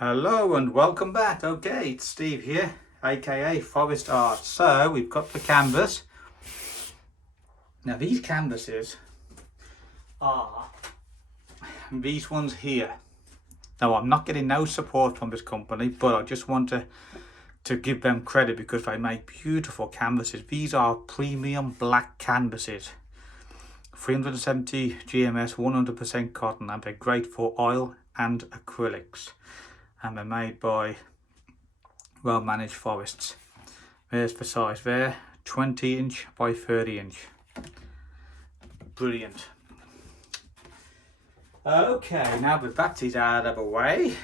Hello and welcome back. Okay, it's Steve here, aka Forest Art. So we've got the canvas. Now these canvases are these ones here. Now I'm not getting no support from this company, but I just want to give them credit because they make beautiful canvases. These are premium black canvases. 370 GMS, 100% cotton, and they're great for oil and acrylics. And they're made by Well Managed Forests. There's the size there, 20 inch by 30 inch. Brilliant. Okay, now the batteries out of the way,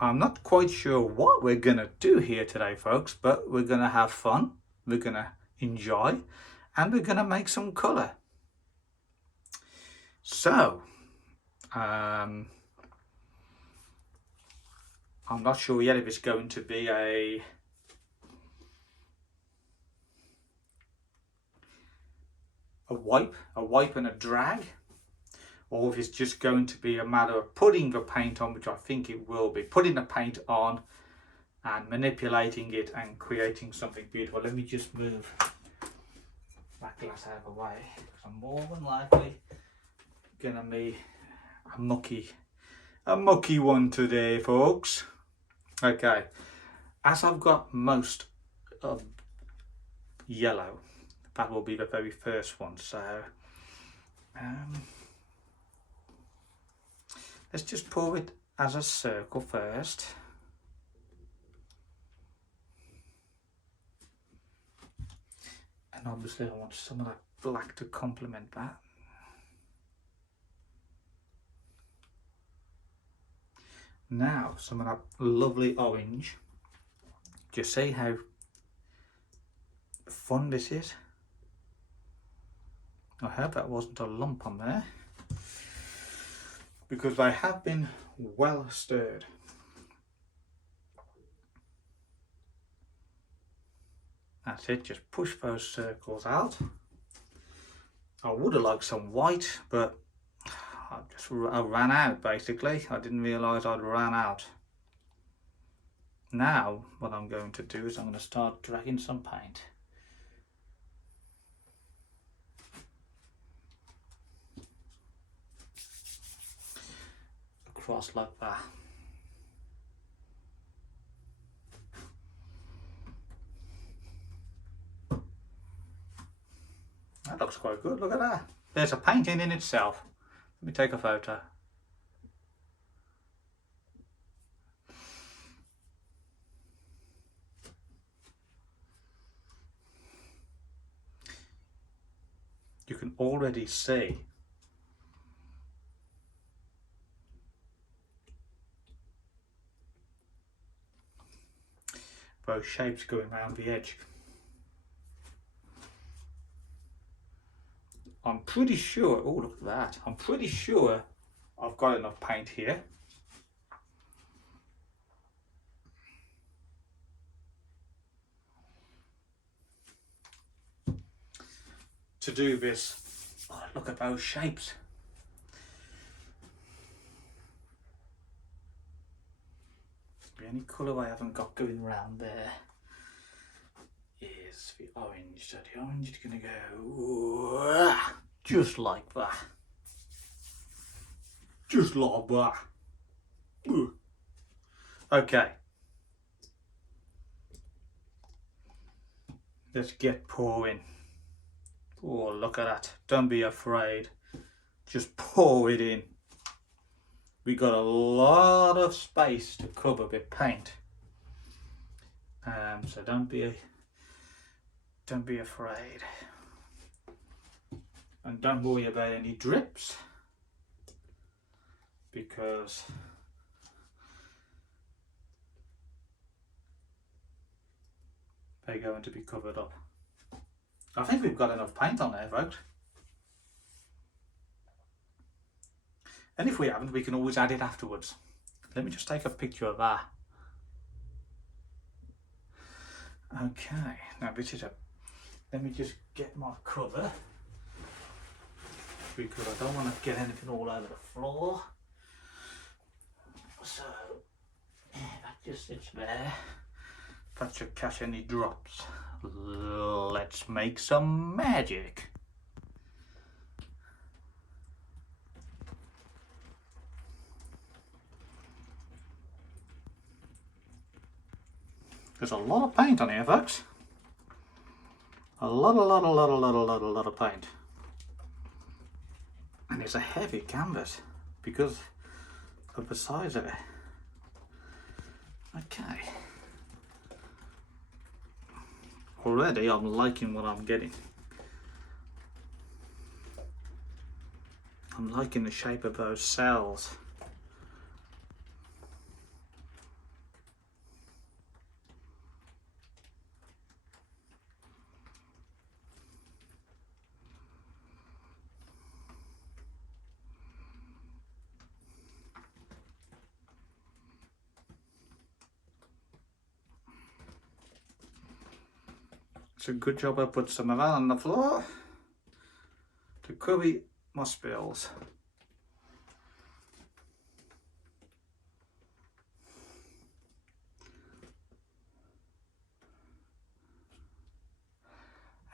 I'm not quite sure what we're gonna do here today, folks, but we're gonna have fun, we're gonna enjoy, and we're gonna make some colour. So, I'm not sure yet if it's going to be a wipe and a drag, or if it's just going to be a matter of putting the paint on, which I think it will be, putting the paint on and manipulating it and creating something beautiful. Let me just move that glass out of the way, because I'm more than likely gonna be a mucky one today, folks. Okay, as I've got most of yellow, that will be the very first one. So let's just pour it as a circle first. And obviously I want some of that black to complement that. Now some of that lovely orange. Do you see how fun this is? I hope that wasn't a lump on there, because they have been well stirred. That's it, just push those circles out. I would have liked some white, but I ran out basically. I didn't realise I'd ran out. Now what I'm going to do is I'm going to start dragging some paint. Across like that. That looks quite good, look at that. There's a painting in itself. Let me take a photo. You can already see those shapes going around the edge. I'm pretty sure, oh look at that, I'm pretty sure I've got enough paint here. To do this. Oh, look at those shapes. The only colour I haven't got going around there is the orange. So the orange is going to go just like that. Just like that. Okay. Let's get pouring. Oh, look at that. Don't be afraid. Just pour it in. We got a lot of space to cover with paint. So don't be afraid. And don't worry about any drips, because they're going to be covered up. I think we've got enough paint on there, folks. And if we haven't, we can always add it afterwards. Let me just take a picture of that. Okay, now this is let me just get my cover, because I don't want to get anything all over the floor. So, yeah, just sits there. That should catch any drops. Let's make some magic. There's a lot of paint on here, folks. A lot of paint. And it's a heavy canvas because of the size of it. Okay. Already I'm liking what I'm getting. I'm liking the shape of those cells. It's a good job I put some of that on the floor to cover my spills.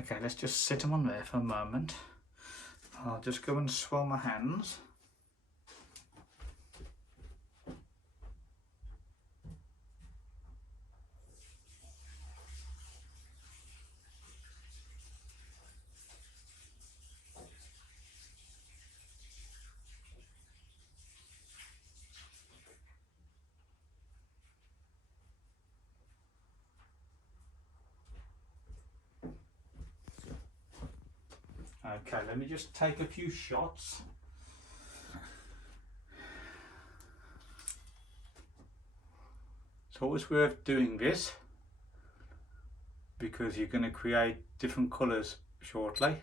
Okay, let's just sit them on there for a moment. I'll just go and swell my hands. Okay, let me just take a few shots. It's always worth doing this because you're going to create different colours shortly.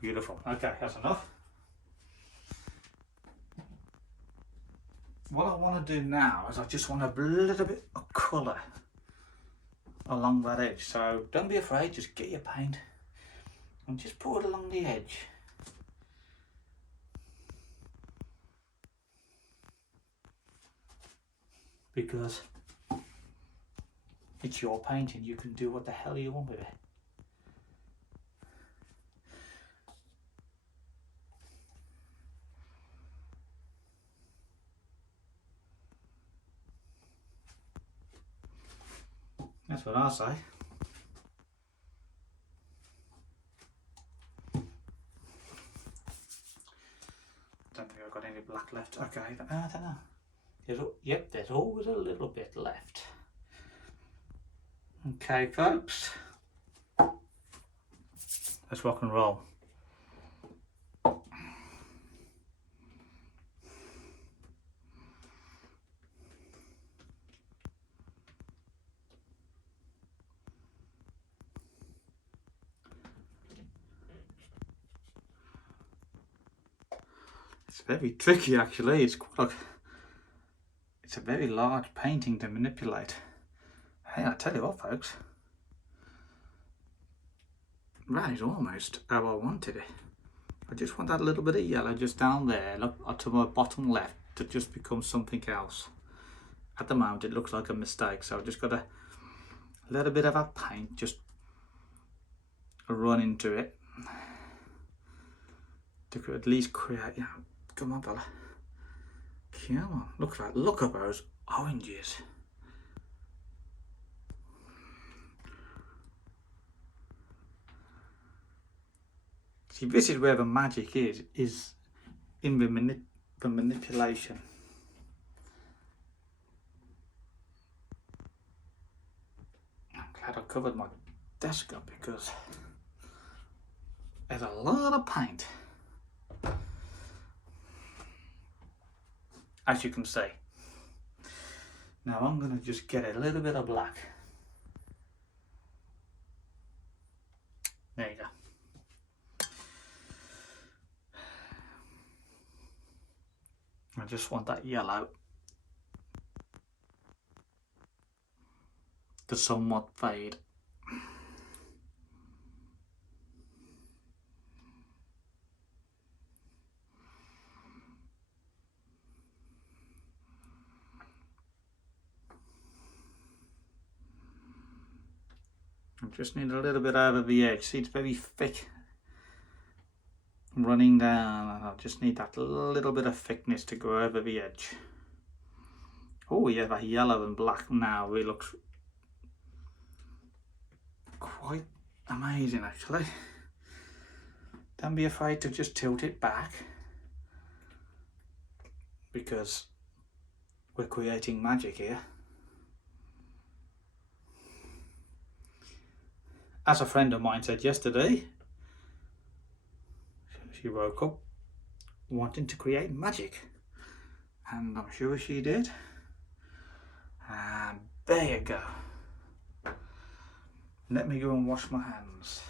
Beautiful. Okay, that's enough. What I want to do now is I just want a little bit of colour along that edge. So don't be afraid, just get your paint and just pour it along the edge. Because it's your painting, you can do what the hell you want with it. That's what I say. Don't think I've got any black left. Okay, I don't know. Yep, there's always a little bit left. Okay, folks. Let's rock and roll. It's very tricky actually. It's a very large painting to manipulate. Hey, I tell you what, folks. That is almost how I wanted it. I just want that little bit of yellow just down there, look to my bottom left, to just become something else. At the moment it looks like a mistake, so I've just got a little bit of that paint just run into it to at least create, you know, come on fella, come on, look at those oranges. See, this is where the magic is in the manipulation. I'm glad I covered my desk up because there's a lot of paint, as you can see. Now I'm going to just get a little bit of black. I just want that yellow to somewhat fade. I just need a little bit over the edge. See, it's very thick running down, and I just need that little bit of thickness to go over the edge. Oh yeah, that yellow and black now really looks quite amazing actually. Don't be afraid to just tilt it back, because we're creating magic here. As a friend of mine said yesterday, she woke up wanting to create magic, and I'm sure she did. And there you go. Let me go and wash my hands.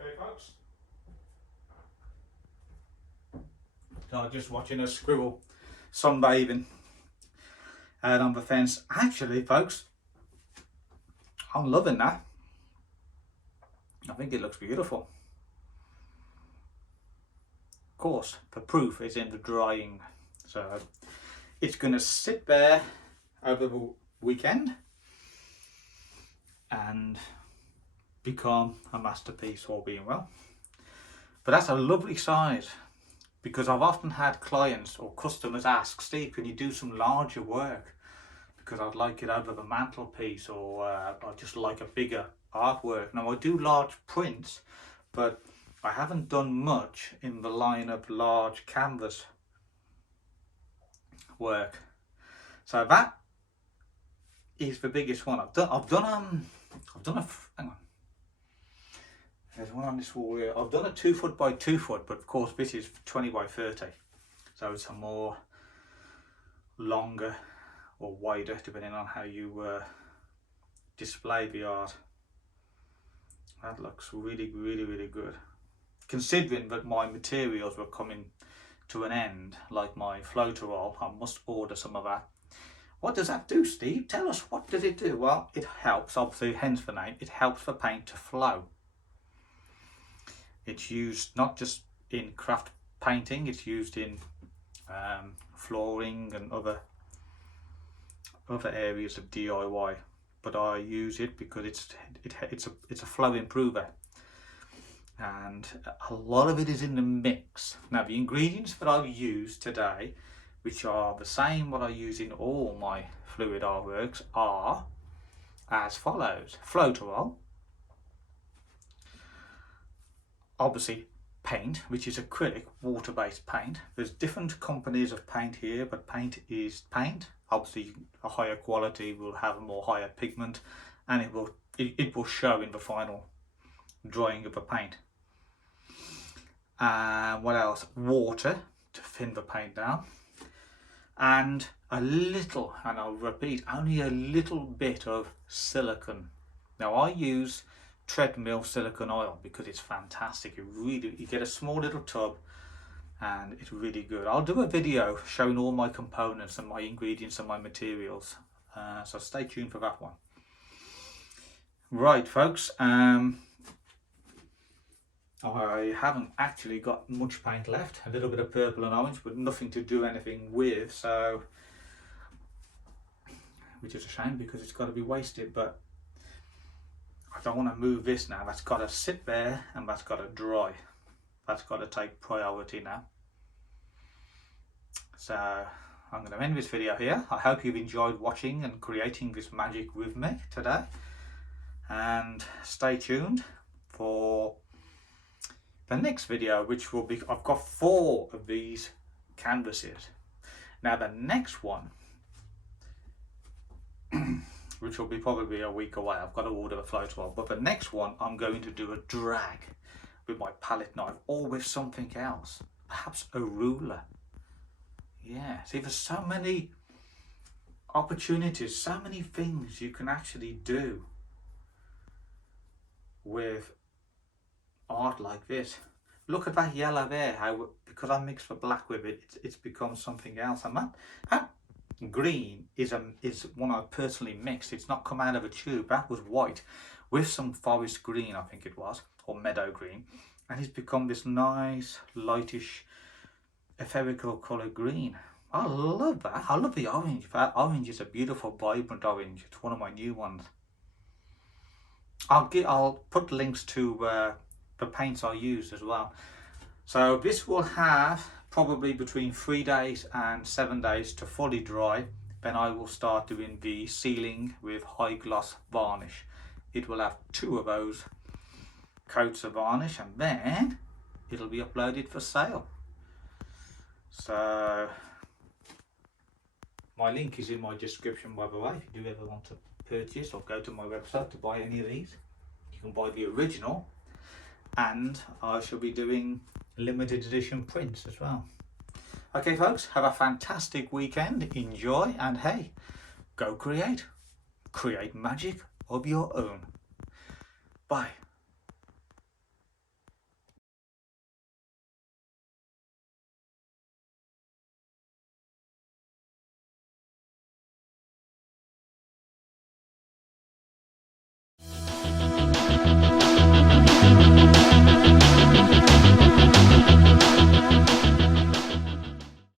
Okay, folks. So I'm just watching a squirrel sunbathing out on the fence. Actually, folks, I'm loving that. I think it looks beautiful. Of course, the proof is in the drying. So it's going to sit there over the weekend and become a masterpiece, all being well. But that's a lovely size, because I've often had clients or customers ask, Steve, can you do some larger work? Because I'd like it over the mantelpiece, or I just like a bigger artwork. Now I do large prints, but I haven't done much in the line of large canvas work. So that is the biggest one I've done. I've done hang on. There's one on this wall here. I've done a 2 foot by 2 foot, but of course this is 20 by 30. So it's a more longer or wider, depending on how you display the art. That looks really, really, really good. Considering that my materials were coming to an end, like my Floeterol, I must order some of that. What does that do, Steve? Tell us, what does it do? Well, it helps, obviously, hence the name, it helps the paint to flow. It's used not just in craft painting, it's used in flooring and other areas of DIY. But I use it because it's a flow improver, and a lot of it is in the mix. Now the ingredients that I've used today, which are the same what I use in all my fluid artworks, are as follows: Floeterol, obviously paint, which is acrylic water-based paint. There's different companies of paint here, but paint is paint. Obviously a higher quality will have more higher pigment, and it will show in the final drying of the paint. What else? Water to thin the paint down, and a little, and I'll repeat, only a little bit of silicone. Now I use treadmill silicone oil because it's fantastic. You get a small little tub and it's really good. I'll do a video showing all my components and my ingredients and my materials, so stay tuned for that one. Right, folks, I haven't actually got much paint left. A little bit of purple and orange, but nothing to do anything with, so, which is a shame because it's got to be wasted. But I don't want to move this now. That's got to sit there and that's got to dry. That's got to take priority now. So I'm going to end this video here. I hope you've enjoyed watching and creating this magic with me today. And stay tuned for the next video, which will be, I've got 4 of these canvases. Now the next one, which will be probably a week away, I've got to order a float roll, but the next one I'm going to do a drag with my palette knife or with something else, perhaps a ruler. Yeah, see, there's so many opportunities, so many things you can actually do with art like this. Look at that yellow there, how because I mixed the black with it, it's become something else. And that green is one I personally mixed. It's not come out of a tube. That was white with some forest green, I think it was, or meadow green, and it's become this nice lightish etherical colour green. I love that. I love the orange. That orange is a beautiful vibrant orange. It's one of my new ones. I'll put links to the paints I used as well. So this will have probably between 3 days and 7 days to fully dry. Then I will start doing the sealing with high gloss varnish. It will have 2 of those coats of varnish, and then it'll be uploaded for sale. So my link is in my description, by the way, if you do ever want to purchase or go to my website to buy any of these. You can buy the original, and I shall be doing limited edition prints as well. Okay folks, have a fantastic weekend, enjoy, and hey, go create magic of your own. Bye.